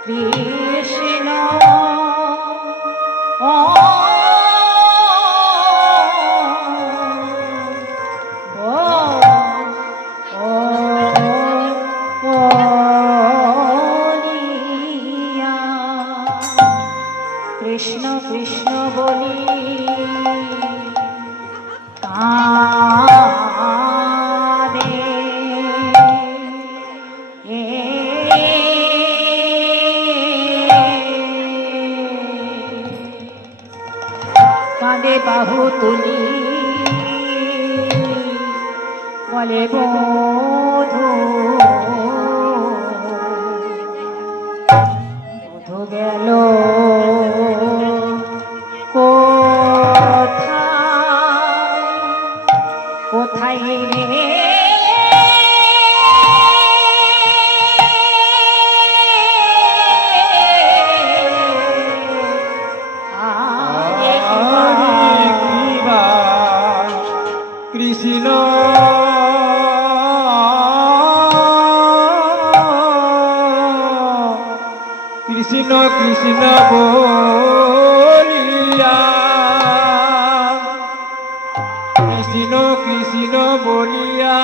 কৃষ্ণ কৃষ্ণ কৃষ্ণ বলি কাঁদে বাহু তুলি বলে বধূ বধূ গেল কোথায় রে কৃষ্ণ কৃষ্ণ কৃষ্ণ বলিয়া কৃষ্ণ কৃষ্ণ বলিয়া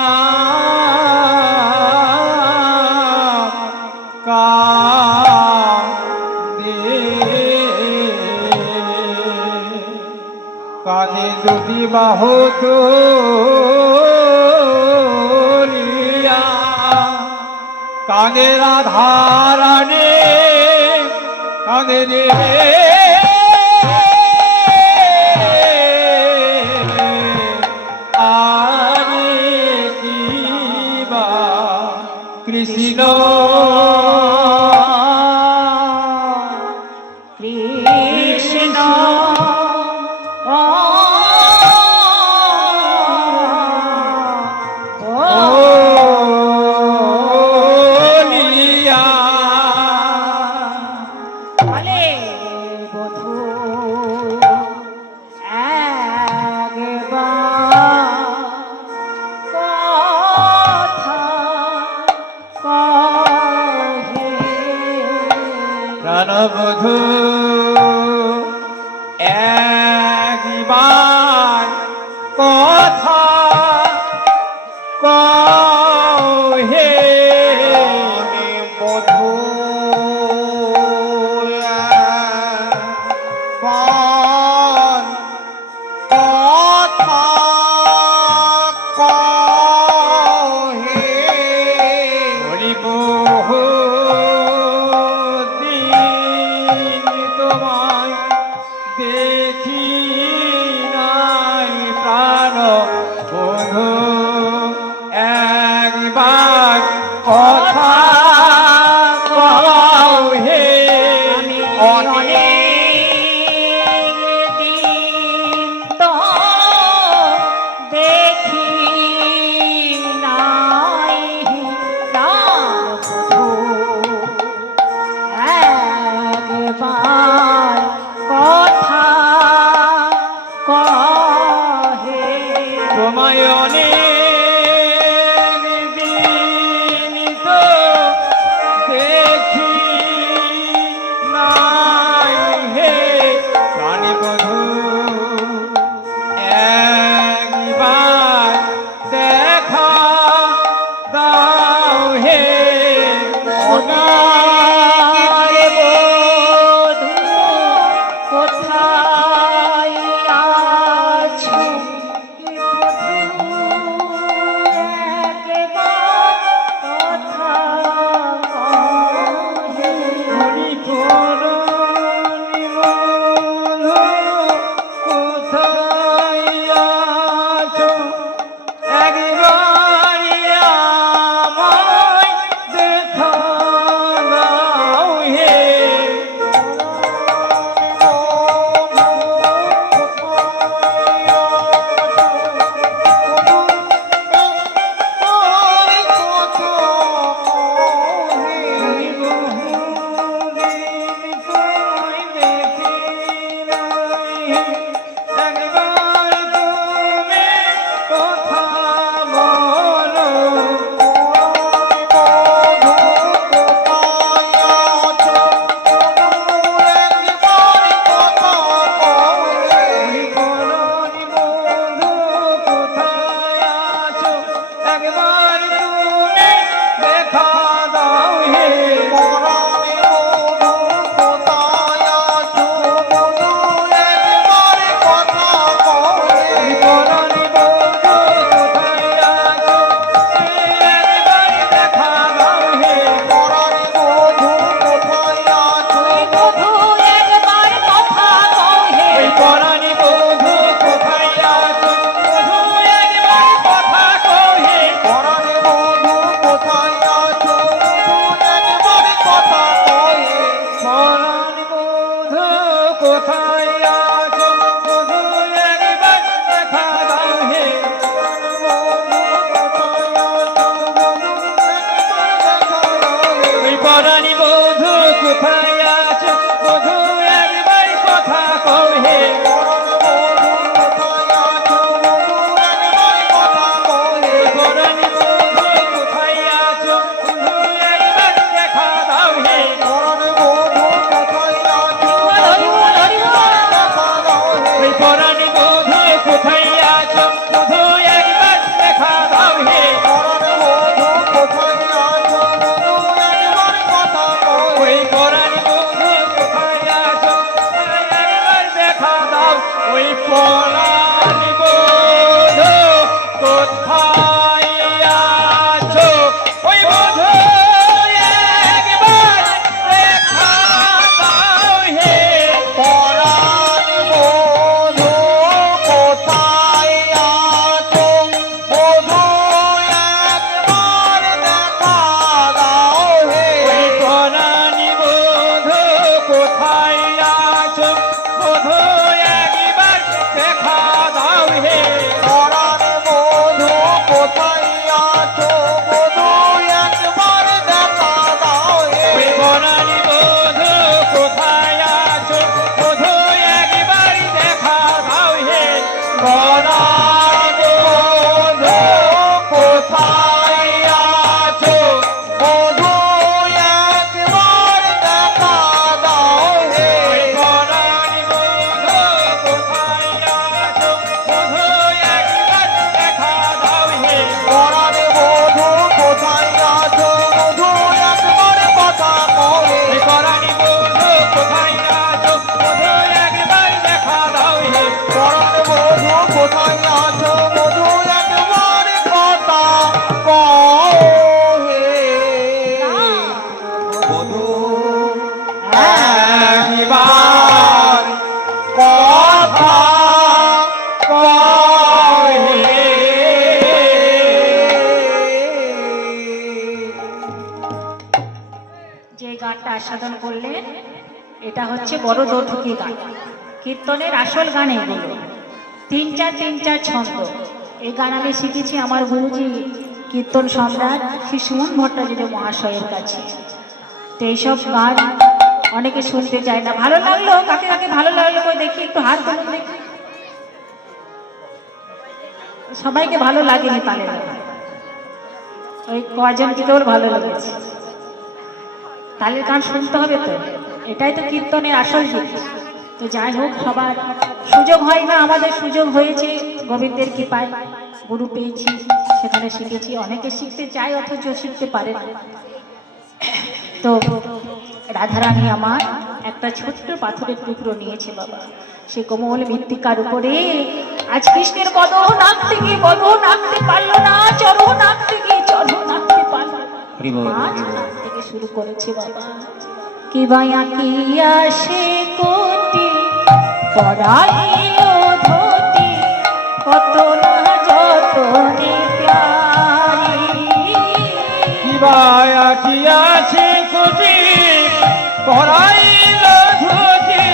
কানে যদি বাহু তুলিয়া কানে রাধা রানী কানে রে আরে কিবা কৃষ্ণ কৃষ্ণ প্রাণবধূ একবার কথা কহে বধূ কথা কহে বলিব একবার কথা কহে। যে গানটা আস্বাদন করলেন এটা হচ্ছে বড় দৌঠকি গান, কীর্তনের আসল গান এগুলো। তিন চার ছন্দ। এই গান আমি শিখেছি আমার গুরুজি কীর্তন সম্রাট শ্রী সুমন ভট্টাচার্য মহাশয়ের কাছে। তো এইসব গান অনেকে শুনতে চায় না। ভালো লাগলো? কাকে কাকে ভালো লাগলো কই দেখি, একটু হাত তুলুন দেখি। সবাইকে ভালো লাগেনি তাহলে, ওই কজন কেউ ভালো লেগেছে। তালের গান শুনতে হবে তো, এটাই তো কীর্তনের আসল জিনিস। তো যাই হোক, সবার সুযোগ হয় না, আমাদের সুযোগ হয়েছে গোবিন্দের কৃপায়, গুরু পেয়েছি, সেখানে শিখেছি। অনেকে শিখতে চায় অথচ শিখতে পারে না। তো রাধারানী আমার একটা ছোট্ট পাথরের টুকরো নিয়েছে বাবা, সে কোমল মৃত্তিকার উপরে আজ কৃষ্ণের বদন আঁকতে গিয়ে বদন আঁকতে পারলো না, চরণ আঁকতে গিয়ে চরণ আঁকতে পারলো না, আজ আঁক থেকে শুরু করেছে বাবা। কি বায়া কি আসে কোটি পড়াইলো ধটি, কত না যতনে প্যারি। কিবায় আঁকিয়াছে খুঁটি পড়াইল ধুতি,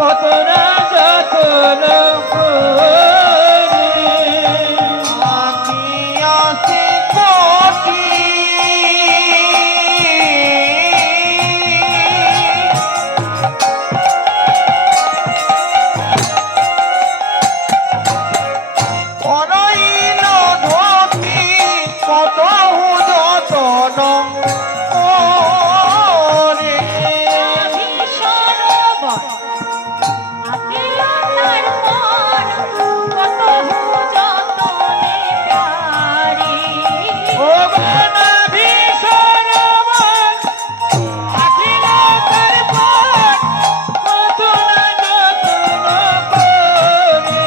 কত না যতন করি। আঁকিয়াছে কোটি পড়াইল ধুতি, কত যতন করি। সরোবর আকিল তার পর, কত যতনে প্যারি। ও বনভি সরোবর আখিল তারপর, কত না যতন করি।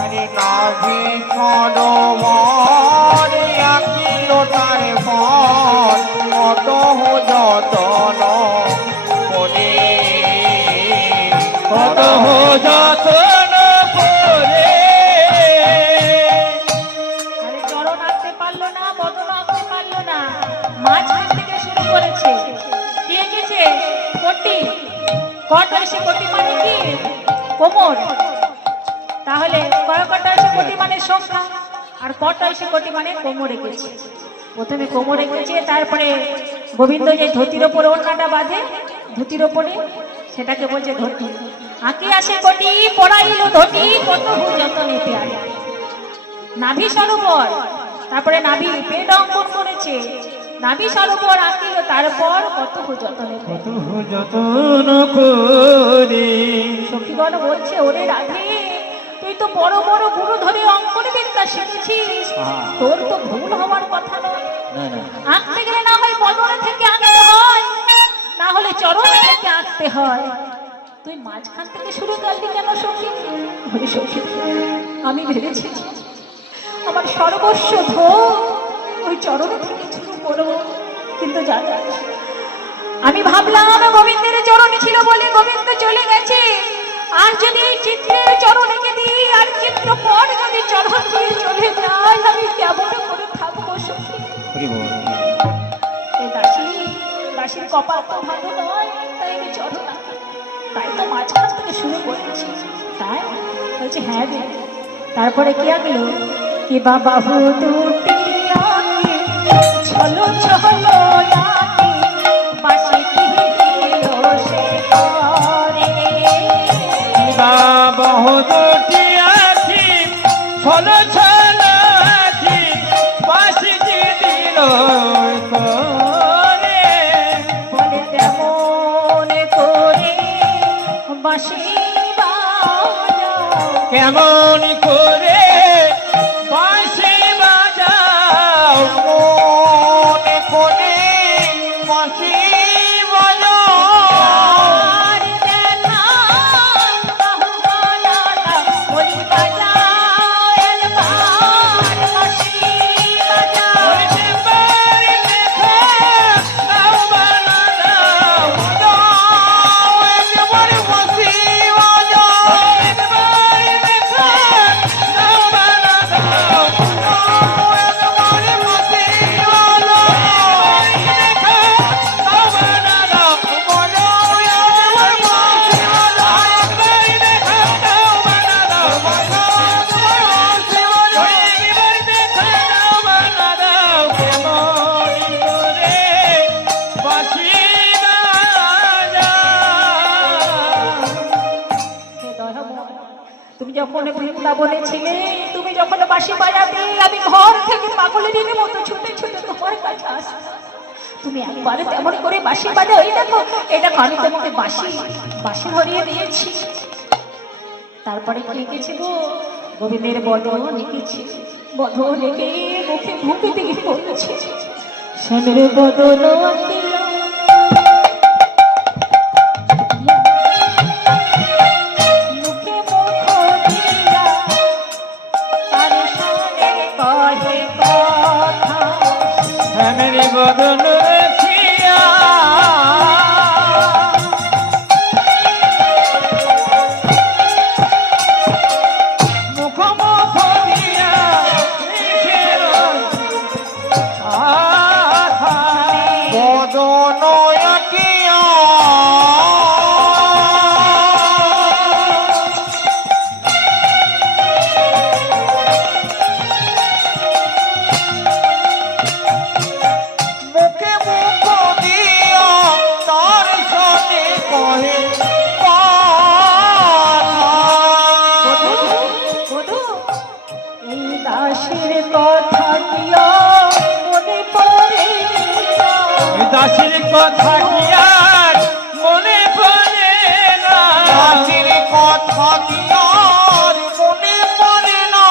আরে নাভি সরোবর আখিল তারপর, কত যতন করি, কত যতন করে। আরে চরণ আঁকতে পারলো না, বদন আঁকতে পারলো না, মাঝখান থেকে শুরু করেছে। কি এঁকেছে? কোটি। কট এসে কোটি মানে কি? কোমর। তাহলে কয়কটা এসে কোটি মানে সংখ্যা, আর কট এসে কোটি মানে কোমর এঁকেছে। প্রথমে কোমর এঁকেছে, তারপরে গোবিন্দ যে ধুতির ওপরে ওড়নাটা বাঁধে, ধুতির ওপরে, সেটাকে বলছে ধুতি। আঁকি আসে কোটি পড়াইলো ধটি, কত যতনে প্যারি। নাভি সরোবর, তারপরে নাভি পেট অঙ্কন করেছে, নাভি সরোবর আঁকিল, তারপর কত যতনে প্যারি। কত যতন করে। সখীগণ বলছে, ওরে রাধে, তুই তো বড় বড় গুরু ধরে অঙ্কন বিদ্যা শিখেছিস, তোর তো ভুল হওয়ার কথা নয়। আঁকতে গেলে না হয় বদনে থেকে আঁকতে হয়, না হলে চরণে থেকে আঁকতে হয়। তুই মাঝখান থেকে শুরু করলি কেন সখী? ওরে সখী, আমি ভেবেছি আমার সর্বস্ব ধো ওই চরণ থেকে শুরু করবো, কিন্তু যা যা, আমি ভাবলাম গোবিন্দের চরণে ছিল বলে গোবিন্দ চলে গেছে, আর যদি এই চিত্রের চরণ এঁকে দিই, আর চিত্র পর যদি চরণ দিয়ে চলে যায়, আমি কেমন করে থাকবো সখী? এই দাসীর কপাল তো ভালো নয়, তাই আমি চরণ আঁকি, তাই তো মাঝখান থেকে শুরু করেছি। তাই বলছে হ্যাঁ রে। তারপরে কি আঁকলো? কি বাহু দুটি আঁকি, ছলো ছলো আঁকি, বাঁশি কি দিল সে করে। বহুদটি আছি ছল ছল আছি, বাসি দিল করে। বলে তেমন করে বাঁশি বাজাও, কেমন করে বাঁশি বাজাও, মনে করে বাঁশি বাজাও। আর দেখান বাহুবলতা, বলি বাজাও একবার বাঁশি বাজাও। ওই যে বাড়ি দেখা দাও বানা দাও, যখন বৃন্দাবনে ছিলে, তুমি যখন বাঁশি বাজাতে, আমি ঘর থেকে পাগলের মতো ছুটে ছুটে তোমার কাছে আসতাম। তুমি একবারে তেমন করে বাঁশি বাজাও। এই দেখো, এটা আমি তোমাকে বাঁশি ধরিয়ে দিয়েছি। তারপরে কি লিখেছি গো? গোবিন্দের বদন লিখেছি। বদন লিখে মুখে মুখে দিয়ে বলছে, শ্যামের বদন আঁকিল। মুখে মুখ দিয়া তার সঙ্গে কহে কথা, শ্যামের বদন দেখিয়া মুখ মুখ দিয়া লিখিল আধা বদন আঁকিয়া। মুখে মুখ দিয়া তার সাথে কহে বধূ, এই দাসের কথা দিয়া মনে পড়ে না। দাসির কথা কি আর মনে পড়ে না? দাসির কথা কি আর মনে পড়ে না?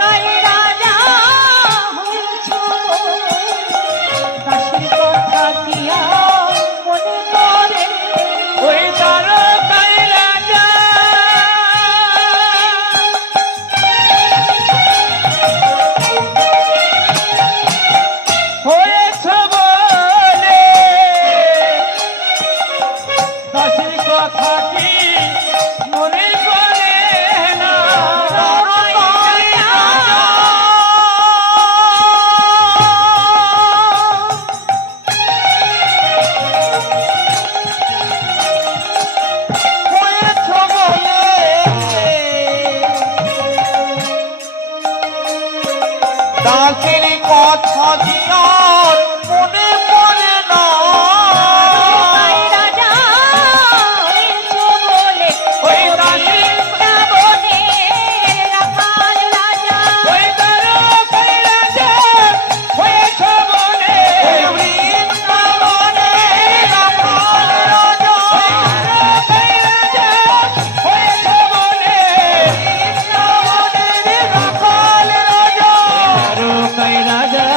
তাই রাজা হয়েছ, দাসের কথা দিয়া মনে পড়ে। ওই তারকাই রাজা হয়েছ বলে দাসির কথা কি মনে পড়ে না? তারকাই রাজা হয়েছ বলে দাসের কথা কি আর মনে পড়ে না? তাই রাজা হয়েছ বলে ওই দাসির বৃন্দাবনে রাখাল রাজা। ওই তারকাই রাজা হয়েছ বলে বৃন্দাবনে রাখাল রাজা। তারকাই রাজা হয়েছ বলে বৃন্দাবনের রাখাল রাজা। তারকাই রাজা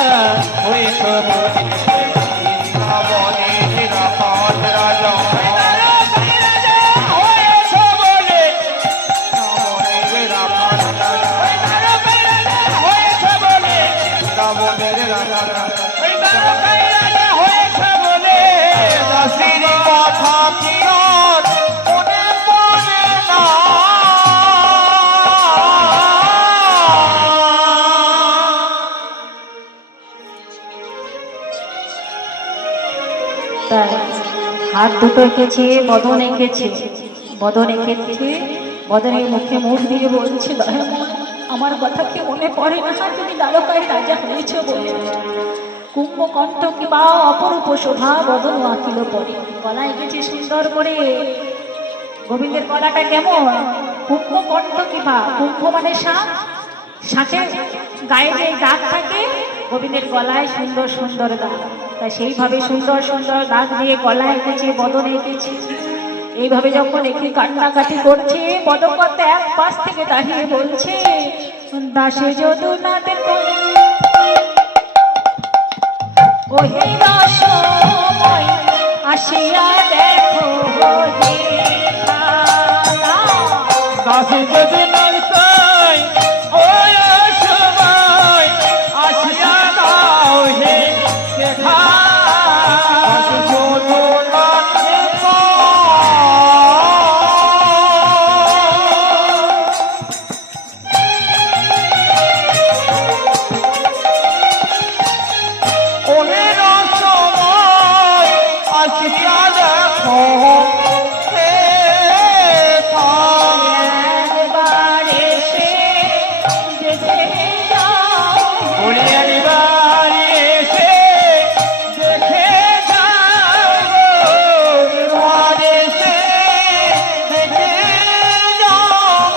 হয়েছ বলে বৃন্দাবনের রাখাল রাজা। তারকাই রাজা হয়েছ বলে বৃন্দাবনের রাখাল রাজা। তারকাই রাজা হয়েছ বলে বৃন্দাবনের রাজা। তারকাই রাজা হয়েছ বলে দাসির কথা কি আর মনে পড়ে না? তাই হাত দুটো এঁকেছে, বদন এঁকেছে, বদন এঁকেছে, বদনের মুখে মুখ দিয়ে বলছে, দয়াময় আমার কথা কি মনে পড়ে না? তুমি দ্বারকায় রাজা হয়েছ বলে। কুম্ভকণ্ঠ কিবা অপরূপ শোভা বদন আঁকিল পরে। গলা এঁকেছে সুন্দর করে। গোবিন্দের গলাটা কেমন? কুম্ভকণ্ঠ কিবা, কুম্ভ মানে শাঁখ, শাঁখের গায়ে যে দাগ থাকে, গোবিন্দের গলায় সুন্দর সুন্দর দাগ। তাই সেইভাবে সুন্দর সুন্দর দাগ দিয়ে গলা এঁকেছে, বদন এঁকেছে। এইভাবে যখন একে কান্নাকাটি করছে, বদকর্ত এক পাশ থেকে দাঁড়িয়ে বলছে, দাসে যদুনাথের ও হে রসময় আসিয়া দেখো হে খালা। দাসী যদি নয় ওই সময় আসিয়া দাও হে দেখা। ওহের সময় আসিয়া দেখো হে একবার এসে দেখে যাও, বলিয়া বাড়ি এসে দেখে যাও গো। এবার এসে দেখে যাও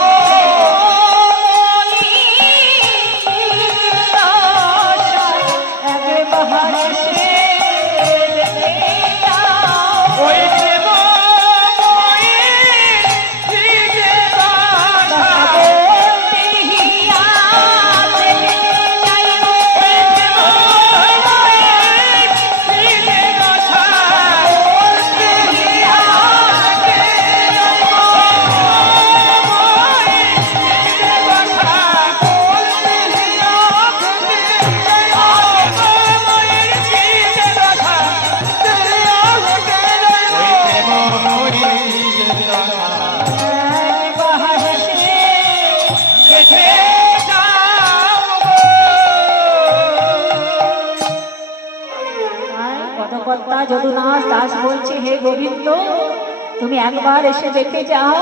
যদুনাথ দাস বলছে, হে গোবিন্দ, তুমি একবার এসে দেখে যাও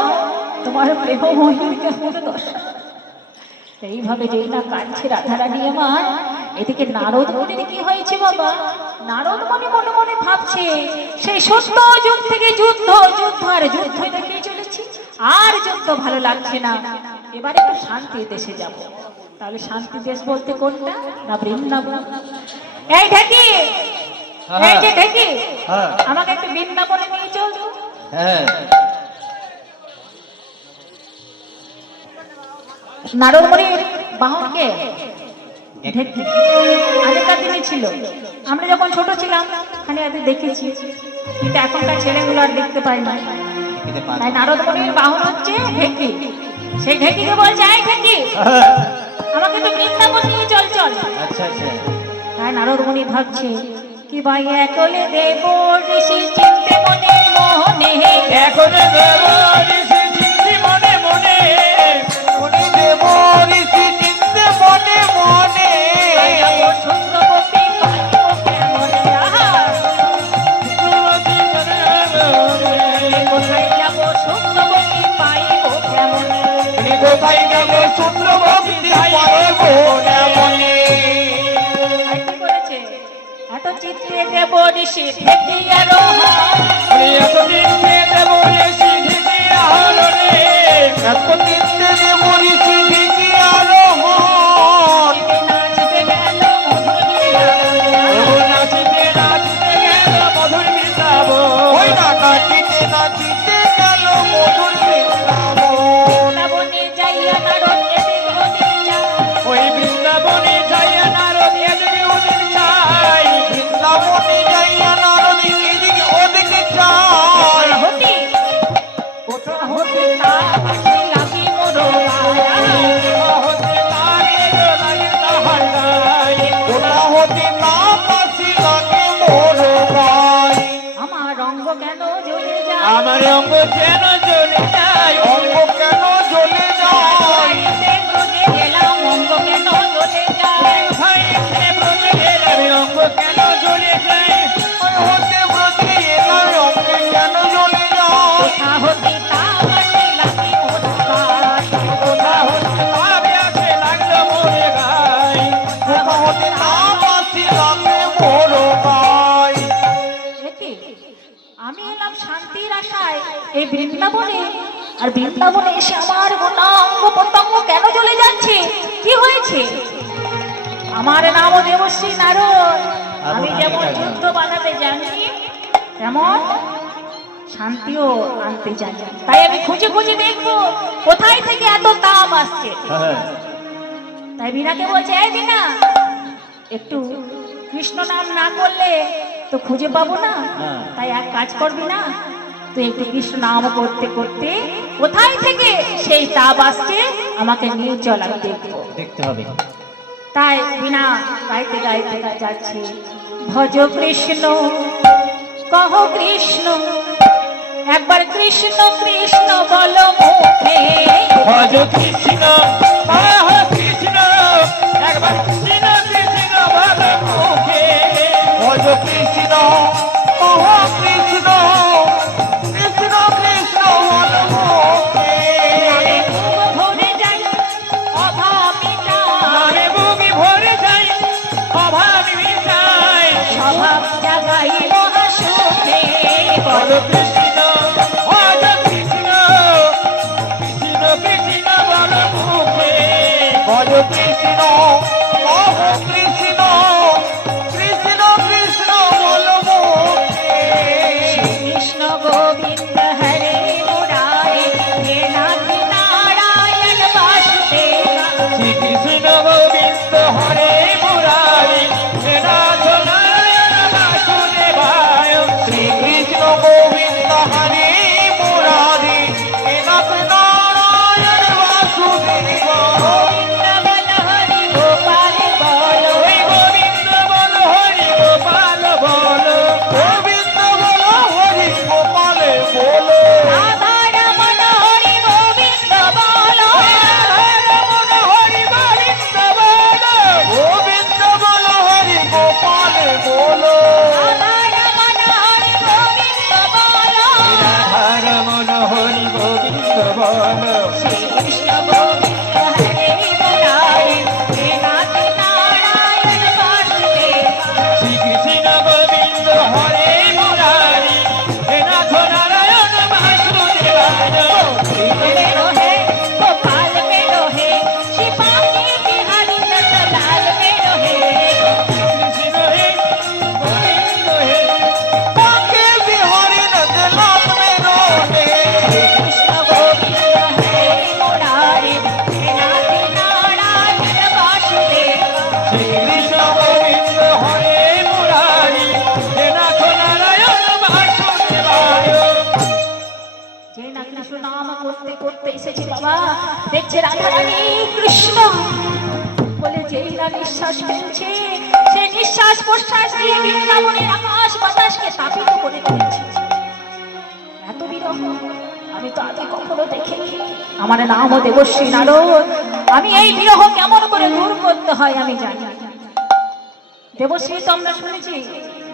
তোমার প্রেম মহিমা কেমন দশা। এইভাবে যেই না কাঁদছে রাধারানী আমার, এদিকে নারদ মুনির কি হয়েছে বাবা? নারদ মুনি মনে মনে ভাবছে, সেই সত্য যুগ থেকে যুদ্ধ যুদ্ধ আর যুদ্ধ দেখে চলেছি, আর যুদ্ধ ভালো লাগছে না, এবারে একটু শান্তির দেশে যাব। তাহলে শান্তি দেশ বলতে কোনটা? না বৃন্দাবন। এই ঢেকি, এই যে ঢেকি, হ্যাঁ। আমাকে একটু বৃন্দাবনে নিয়ে চল তো। হ্যাঁ। নারদ মুনির বাহনকে ঢেকি আগেকার দিনে ছিল, আমরা যখন ছোট ছিলাম খালি আগে দেখেছি, কিন্তু এখনকার ছেলেগুলো আর দেখতে পাই না। তাই নারদ মুনির বাহন হচ্ছে ঢেকি। সেই ঢেকিকে বলছে, এই ঢেকি, আমাকে তো বৃন্দাবন নিয়ে চল চল। আচ্ছা আচ্ছা। তাই নারদ মুনি ভাবছে, কি ভাই একলে দেব ঋষি চিন্তে মনে মনে, এখন দেব ঋষি চিন্তে মনে মনে, উনি দেব ঋষি চিন্তে মনে মনে, সুন্দরবতী পাইব কেমন যাহা, কোথায় যাব সুন্দরবতী পাইব কেমন, কোথায় যাব সুন্দরবতী পাইব কেমনে। আর কি করেছে? এত চিত্তে দেব ঋষি ঢেকি আরোহণ, এতদিন দেব ঋষি ঢেকি আহরণে, এতদিন দেব ঋষি ঢেকি আরোহণ, নাচতে গেল নাচিতে নাচিতে গেল মধুর বৃন্দাবন, ওই না নাচিতে নাচিতে গেল মধুর বৃন্দাবন। বৃন্দাবনে যাইয়া নারদ এদিক ওদিক যায়, ওই বৃন্দাবনে যাইয়া নারদ এদিকে ওদিকে চাই, বৃন্দাবনে যাইয়া নারদ এদিকে ওদিকে চাই, হতি কোথা হতে তা পাখি লাগি মোর গায়া, হতে লাগে লাগে তাহার গায়ে, কোথা হতে না পাশি লাগে মোর গায়ে। আমার অঙ্গ কেন জ্বলে যায়, আমার অঙ্গ যেন জ্বলে যায়, অঙ্গ কেন জ্বলে যায়, ব্রজে গেলাম অঙ্গ কেন জ্বলে যায়, ভাই সে ব্রজে গেলাম অঙ্গ কেন জ্বলে যায়, ওই হতে ব্রজে এলাম অঙ্গ কেন জ্বলে যায়, কোথা হতে তা পাখি লাগি মোর গায়া, কোথা হতে ভাবে আসে লাগলো মোরে গায়ে, কোথা হতে না পাশি লাগে মোর গায়ে। একে আমি এলাম শান্তির আশায় এই বৃন্দাবনে, আর বৃন্দাবনে এসে আমার গোটা অঙ্গ প্রত্যঙ্গ কেন চলে যাচ্ছে? কি হয়েছে? আমার নামও দেবশ্রী নারদ, আমি যেমন যুদ্ধ বানাতে জানি তেমন শান্তিও আনতে জানি। তাই আমি খুঁজে খুঁজে দেখবো কোথায় থেকে এত তাপ আসছে। তাই বিনাকে বলছে, এই বিনা, একটু কৃষ্ণ নাম না করলে তো খুঁজে পাবো না, তাই এক কাজ করবি না, তুই একটু কৃষ্ণ নাম করতে করতে কোথায় থেকে সেই তাপ আসছে আমাকে নিয়ে চল, আমি দেখবো। দেখতে হবে। তাই বিনা গাইতে গাইতে যাচ্ছে, ভজ কৃষ্ণ কহ কৃষ্ণ, একবার কৃষ্ণ কৃষ্ণ বল মুখে, ভজ কৃষ্ণ কহ কৃষ্ণ, একবার কৃষ্ণ কৃষ্ণ বল মুখে, ভজ কৃষ্ণ কহ কৃষ্ণ, কৃষ্ণ কৃষ্ণ বল মুখে, ভরে যাই অভাব মিটায়, বুকে ভরে যাই অভাব মিটাই, স্বভাব জাগাই মহাসুখে, ভজ কৃষ্ণ ভজ কৃষ্ণ, কৃষ্ণ কৃষ্ণ বল মুখে, ভজ কৃষ্ণ কহ কৃষ্ণ, কৃষ্ণ কৃষ্ণ বল মুখে, কৃষ্ণ গোবিন্দ হরে মুরারে, হে নাথ নারায়ণ বাসুদেব, শ্রীকৃষ্ণ গোবিন্দ হরে মুরারি, হে নাথ নারায়ণ বাসুদেবায়, শ্রীকৃষ্ণ গোবিন্দ করতে এসেছি বাবা। দেখছে রাধারানী কৃষ্ণ বলে যেই না নিঃশ্বাস ফেলছে, সেই নিঃশ্বাস প্রশ্বাস দিয়ে বৃন্দাবনের আকাশ বাতাসকে তাপিত করে তুলছে। এত বিরহ আমি তো আগে কখনো দেখিনি। আমার নামও দেবশ্রী নারদ। আমি এই বিরহ কেমন করে দূর করতে হয় আমি জানি। দেবশ্রী তো আমরা শুনেছি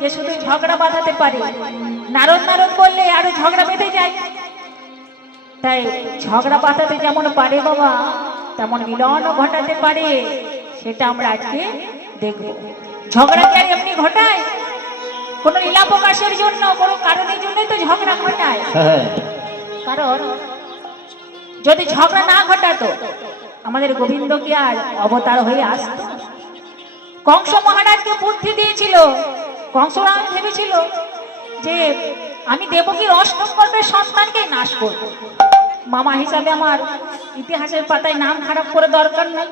যে শুধু ঝগড়া বাঁধাতে পারে, নারদ নারদ বললে আরো ঝগড়া বেঁধে যায়। তাই ঝগড়া বাঁধাতে যেমন পারে বাবা, তেমন মিলনও ঘটাতে পারে। সেটা আমরা আজকে দেখব। ঝগড়া কি আর এমনি ঘটায়? কোনো লীলা প্রকাশের জন্য, কোনো কারণের জন্যই তো ঝগড়া ঘটায়। কারণ যদি ঝগড়া না ঘটাতো আমাদের গোবিন্দ কি আর অবতার হয়ে আসতো? কংস মহারাজকে বুদ্ধি দিয়েছিল। কংসরাজ ভেবেছিল যে আমি দেবকীর অষ্টম গর্ভের সন্তানকে নাশ করব। মামা হিসাবে আমার ইতিহাসের পাতায় নাম খারাপ করে দরকার নেই,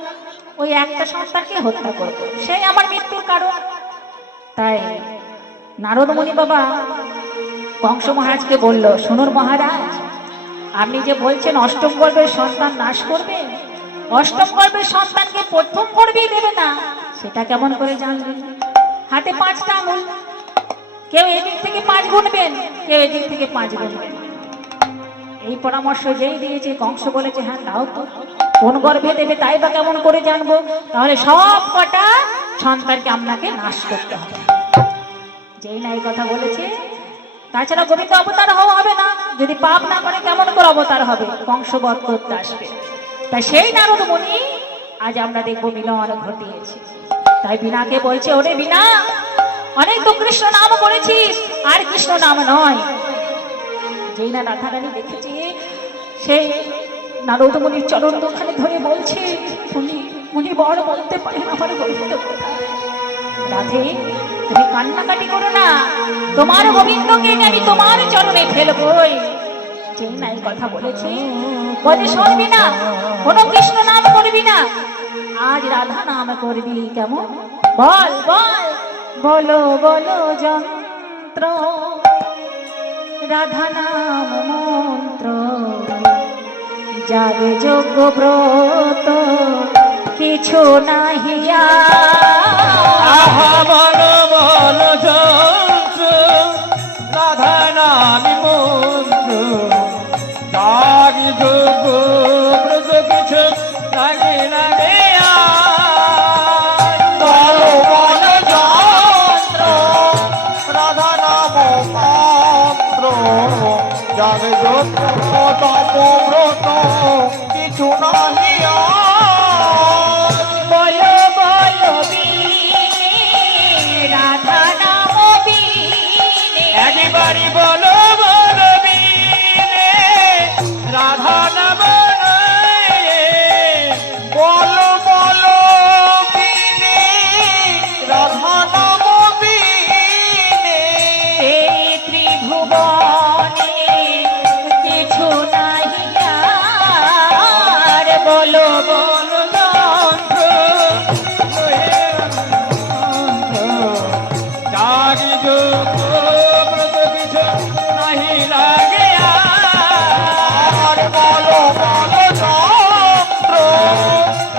ওই একটা সন্তানকে হত্যা করব, সেই আমার মৃত্যুর কারণ। তাই নারদ মুনি বাবা কংস মহারাজকে বলল, শুনুন মহারাজ, আপনি যে বলছেন অষ্টম গর্ভের সন্তান নাশ করবে, অষ্টম গর্ভের সন্তানকে প্রথম গর্ভেই দেবে না, সেটা কেমন করে জানবেন? হাতে 5টা আঙুল, কেউ এদিক থেকে 5 গুনবেন, কেউ এদিক থেকে 5 গুনবেন। এই পরামর্শ যেই দিয়েছে কংস বলেছে, হ্যাঁ দাও তো, কোন গর্ভে দেবে তাই বা কেমন করে জানবো? তাহলে সব কটা সন্তানকে আপনাকে নাশ করতে হবে। যেই না এই কথা বলেছে, তাছাড়া গোবিন্দ অবতার হওয়া হবে না, যদি পাপ না করে কেমন করে অবতার হবে? কংস বধ করতে আসবে। তাই সেই নারদ মুনি আজ আমরা দেখবো মিলন ঘটিয়েছে। তাই বিনাকে বলছে, ওরে বিনা, অনেক তো কৃষ্ণ নাম করেছিস, আর কৃষ্ণ নাম নয়। যেই না রাধারানী দেখেছি, সেই নারদ মুনির চরণ দোকানে ধরে বলছে, মুনি বড় বলতে পারেন আমার গোবিন্দ কোথায়? রাধে, তুমি কান্নাকাটি করো না, তোমার গোবিন্দকে আমি তোমার চরণে ফেলবই। যেই না এই কথা বলেছি, বলে শুনবি না, কোনো কৃষ্ণ নাম করবি না, আজ রাধা নাম করবি। কেমন? বল বল, বলো বলো যন্ত্র, রাধা নাম মন্ত্র, জাগে যোগ্য ব্রত কিছু নাহিয়া। আহা বলো বলো যন্ত্র, রাধা নামি মন্ত্র, জাগি যোগ ব্রত কিছু লাগে লাগে। বলো বলো যন্ত্র, রাধা নাম মন্ত্র, জাগে যোগ তপ ব্রত কিছু নাহিয়া। বলো বলো বিনে, রাধা নাম বিনে। একবারই বলো বলো বিনে, রাধা নাম নয়। বলো বলো বিনে, রাধা নাম বিনে। এই ত্রিভুবনে কিছু নাহিয়া। বলো বলো যন্ত্র, জাগি যোগ ব্রত কিছু নাহি লাগে। আর বলো বলো যন্ত্র,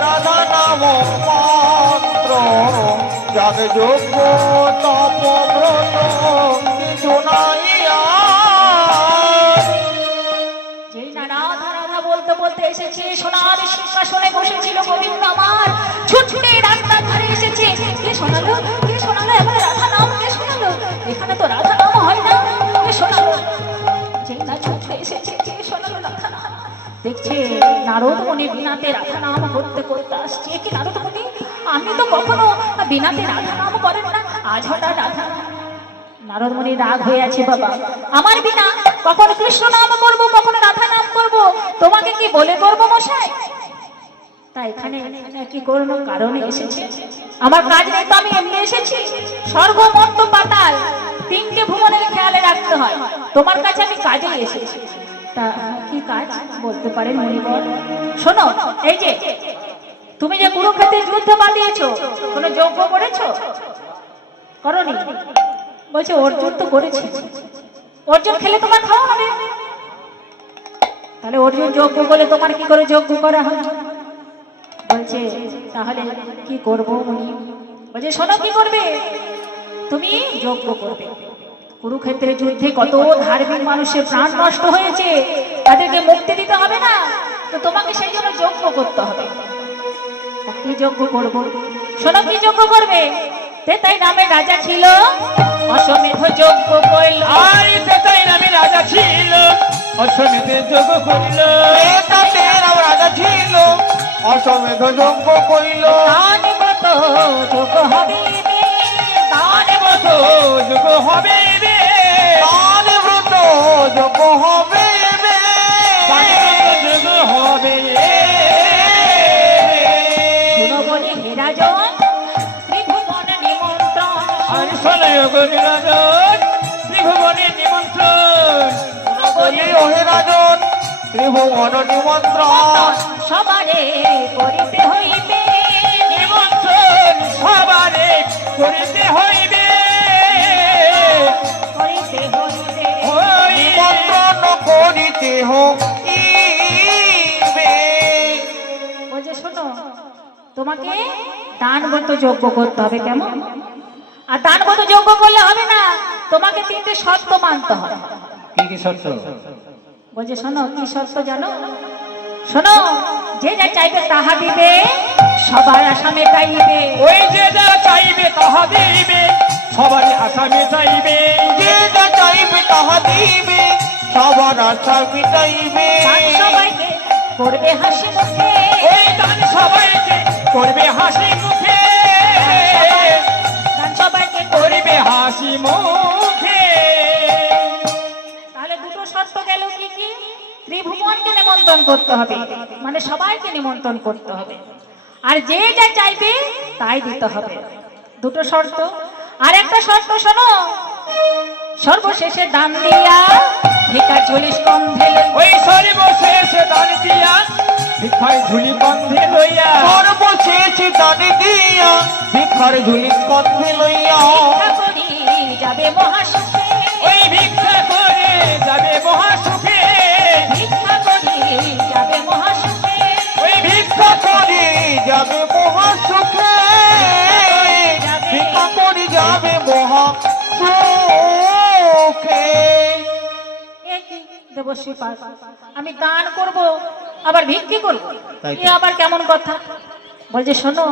রাধা নাম মন্ত্র, জাগে যোগ তপ ব্রত কিছু নাহি। যেই না রাধা রাধা বলতে বলতে এসেছে, সোনার সিংহাসনে বসেছিল গোবিন্দ আমার, ছুটে রাস্তার ধারে এসেছে। কে শোনালো, কে শোনালো এবার রাধা নাম? কে শোনালো? এখানে তো রাধা নাম হয় না, কে শোনালো? যেই না ছুটে এসেছে, কে শোনালো রাধা নাম? দেখছে নারদ মুনি বিনাতে রাধা নাম করতে করতে আসছে। কি নারদ মুনি, আমি তো কখনো বিনাতে রাধা নাম করেন না, আজ হঠাৎ রাধা নাম? নারদ মুনি রাগ হয়ে আছে, বাবা আমার বিনা কখনো কৃষ্ণ নাম করবো, কখনো রাধা নাম করবো, তোমাকে কি বলে করবো মশাই? তাই এখানে কি কোনো কারণে এসেছে? আমার কাজ নেই তো, আমি এমনি এসেছি। স্বর্গ মর্ত পাতাল 3টে ভুবনের খেয়ালে রাখতে হয়, তোমার কাছে আমি কাজেই এসেছি। তা কি কাজ বলতে পারেন মণিবর? শোনো, এই যে তুমি যে কুরুক্ষেত্রে যুদ্ধ বাঁধিয়েছো, কোনো যজ্ঞ করেছো? করনি? বলছে অর্জুন তো করেছে। অর্জুন খেলে তোমার খাওয়া হবে। তাহলে অর্জুন যজ্ঞ করলে তোমার কি করে যজ্ঞ করা হয়? বলছে তাহলে কি করব মুনি? বলছে শোনো কি করবে, তুমি যজ্ঞ করবে। কুরুক্ষেত্রের যুদ্ধে কত ধার্মিক মানুষের প্রাণ নষ্ট হয়েছে, তাদেরকে মুক্তি দিতে হবে না? তো তোমাকে সেই জন্য যজ্ঞ করতে হবে। কি যজ্ঞ করব? শোনো কি যজ্ঞ করবে। তেতাই নামে রাজা ছিল, অশ্বমেধ যজ্ঞ করল। আর তেতাই নামে রাজা ছিল, অশ্বমেধ যজ্ঞ করিল। তেতাতে রাজা ছিল, অশ্বমেধ যজ্ঞ করিল। দান মত যজ্ঞ হবে, দান ব্রত যজ্ঞ হবে, দান ব্রত যজ্ঞ হবে, যজ্ঞ হবে। শুনো বলে হে রাজন, ত্রিভুবন নিমন্ত্রণ। আর শোনো গো রাজন, ত্রিভুবনের নিমন্ত্রণ। বলি ওহে রাজন, ত্রিভুবন নিমন্ত্রণ। সবারে করিতে হইবে, নিমন্ত্রণ সবারে করিতে হইবে, করিতে হইবে। নিমন্ত্রণ করিতে হইবে। বলছে শোনো, তোমাকে দানবত যজ্ঞ করতে হবে। কেমন? আর দানবত যজ্ঞ করলে হবে না, তোমাকে তিনটে শর্ত মানতে হবে। কি কি শর্ত? বলছে শোনো কি শর্ত জানো? শোনো, যে যা চাইবে তাহা দিবে, সবার আশা মেটাইবে। ওই যে যা চাইবে তাহা দিবে, সবার আশা মেটাইবে। যে যা চাইবে তাহা দিবে, সবার আশা মেটাইবে। দান সবাইকে করবে হাসি মুখে, ওই দান সবাইকে করবে হাসি মুখে, দান সবাইকে করবে হাসি মুখে। তাহলে দুটো শর্ত গেল কি কি? ত্রিভুবনকে নিমন্ত্রণ করতে হবে, মানে সবাইকে নিমন্ত্রণ করতে হবে, আর যে যা চাইবে তাই দিতে হবে। দুটো শর্ত। আর একটা শর্ত শোনো, সর্বশেষে দান দিয়া ভিক্ষা ঝুলি কন্ধে। ওই সর্বশেষে দান দিয়া ভিক্ষার ঝুলি কন্ধে লইয়া, সর্বশেষে দান দিয়া ভিক্ষার ঝুলি কন্ধে লইয়া, ভিক্ষা করি যাবে মহাসুখে। ওই ভিক্ষা করে যাবে মহাসুখে, ভিক্ষা করি যাবে মহাসুখে। ওই ভিক্ষা করে যাবে মহাসুখে, ভিক্ষা করে যাবে মহাসুখে। এ কি দেবশ্রী পাল, আমি দান করব আবার ভিক্ষে করব, এ আবার কেমন কথা? বলছে শোনো,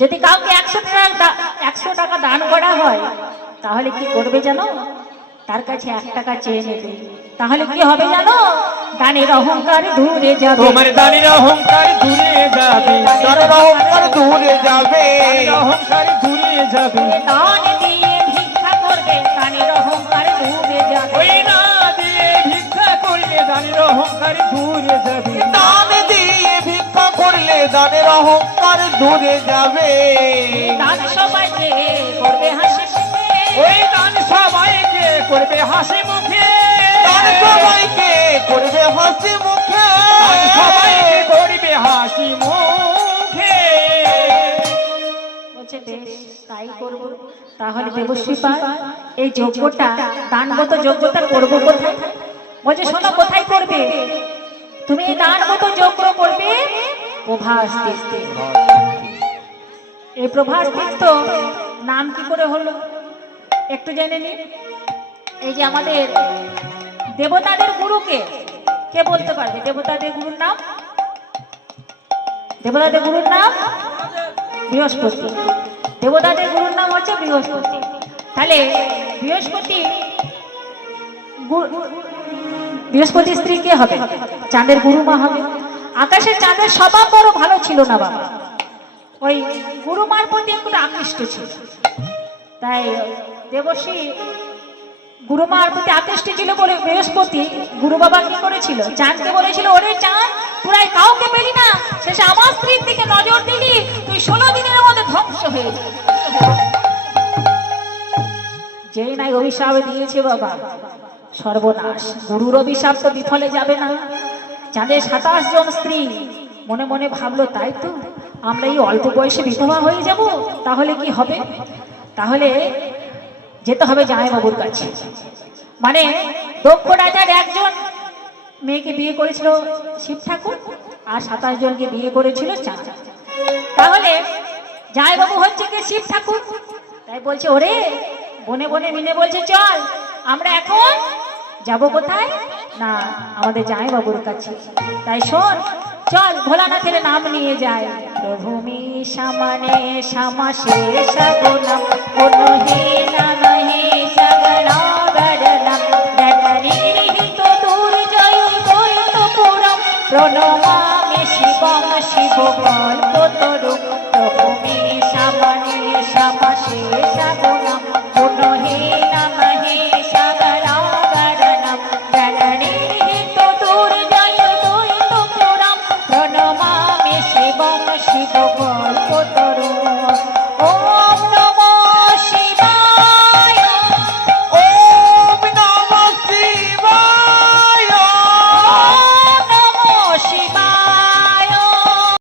যদি কাউকে 100 টাকা দান করা হয়, তাহলে কি করবে জানো? তার কাছে 1 টাকা চেয়ে নেবে। তাহলে কি হবে জানো? দানের অহংকার দূরে যাবে। তোমার দানের অহংকার দূরে যাবে, দানের অহংকার দূরে যাবে, অহংকার দূরে যাবে। দান দিয়ে ভিক্ষা করবে, দানের অহংকার দূরে যাবে। ওই না দিয়ে ভিক্ষা করলে দানের অহংকার দূরে যাবে, দান দিয়ে ভিক্ষা করলে দানের অহংকার দূরে যাবে। দান সবাইকে করবে হাসি মুখে, ওই দান সবাইকে করবে হাসি মুখে, দান সবাইকে করবে হাসি মুখে, দান সবাইকে করবে হাসি মুখে। বলছে বেশ তাই করব। তাহলে দেবশ্রী পাল, এই যজ্ঞটা দানগত যজ্ঞটা করবো কোথায়? বলছে শোনো কোথায় করবে। তুমি এই দানগত যজ্ঞ করবে প্রভাস তীর্থে। এই প্রভাস তীর্থ নাম কি করে হলো একটু জেনে নিন। এই যে আমাদের দেবতাদের গুরুকে কে বলতে পারবে? দেবতাদের গুরুর নাম? দেবতাদের গুরুর নাম বৃহস্পতি। দেবতাদের গুরুর নাম হচ্ছে বৃহস্পতি। তাহলে বৃহস্পতি স্ত্রী কে হবে? চাঁদের গুরুমা হবে। আকাশের চাঁদের স্বভাব বড় ভালো ছিল না বাবা, ওই গুরুমার প্রতি একটু আকৃষ্ট ছিল। তাই দেবশ্রী গুরুমার প্রতি আকৃষ্ট ছিল বলে বৃহস্পতি গুরু বাবা কি করেছিল? চাঁদকে বলেছিল, ওরে চাঁদ, তোরাই কাউকে পেলি না, শেষে আমার স্ত্রীর দিকে নজর দিলি, তুই 16 দিনের মধ্যে ধ্বংস হয়ে যাবি। যেই নাই অভিশাপ দিয়েছে বাবা, সর্বনাশ। গুরুর অভিশাপ তো বিফলে যাবে না। চাঁদের 27 জন স্ত্রী মনে মনে ভাবলো, তাই তো আমরা এই অল্প বয়সে বিধবা হয়ে যাব, তাহলে কি হবে? তাহলে যেতে হবে জামাইবাবুর কাছে। মানে দক্ষ রাজার একজন মেয়েকে বিয়ে করেছিল শিব ঠাকুর আর 27 জনকে বিয়ে করেছিল চাঁদ। তাহলে জামাইবাবু হচ্ছে কি শিব ঠাকুর। তাই বলছে ওরে বনে বনে মিনে বলছে চল আমরা এখন যাব কোথায় না আমাদের জামাইবাবুর কাছে। তাই শোন চল ভোলানাথের নাম নিয়ে যায়। প্রভুমি সামানে সামাসে সাগনাম কোনো হে না হে সাগনা গড়নাম ব্যাটারি তো দূর জয় দৈত পুরম প্রণমামি শিবম শিব কল্পতরু। প্রভুমি সামানে সামাসে সাগনাম কোনো হে না হে সাগনা গড়নাম ব্যাটারি তো দূর জয় দৈত পুরম প্রণমামি শিবম শিব কল্পতরু।